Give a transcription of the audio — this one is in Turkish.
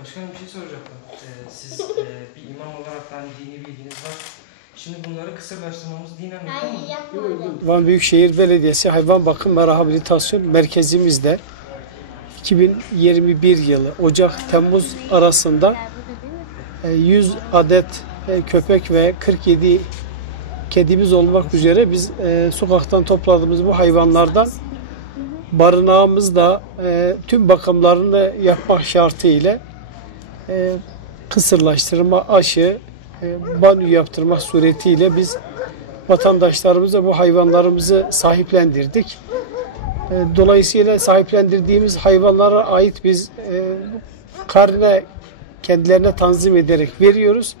Başkanım bir şey soracaktım. Siz bir imam olarak da hani dini bilginiz var. Şimdi bunları kısırlaştırmamız dinen uygun mu? Van Büyükşehir Belediyesi Hayvan Bakım ve Rehabilitasyon Merkezimizde 2021 yılı Ocak-Temmuz arasında 100 adet köpek ve 47 kedimiz olmak üzere biz sokaktan topladığımız bu hayvanlardan barınağımızda tüm bakımlarını yapmak şartıyla kısırlaştırma, aşı, banyo yaptırmak suretiyle biz vatandaşlarımıza bu hayvanlarımızı sahiplendirdik. Dolayısıyla sahiplendirdiğimiz hayvanlara ait biz karne kendilerine tanzim ederek veriyoruz.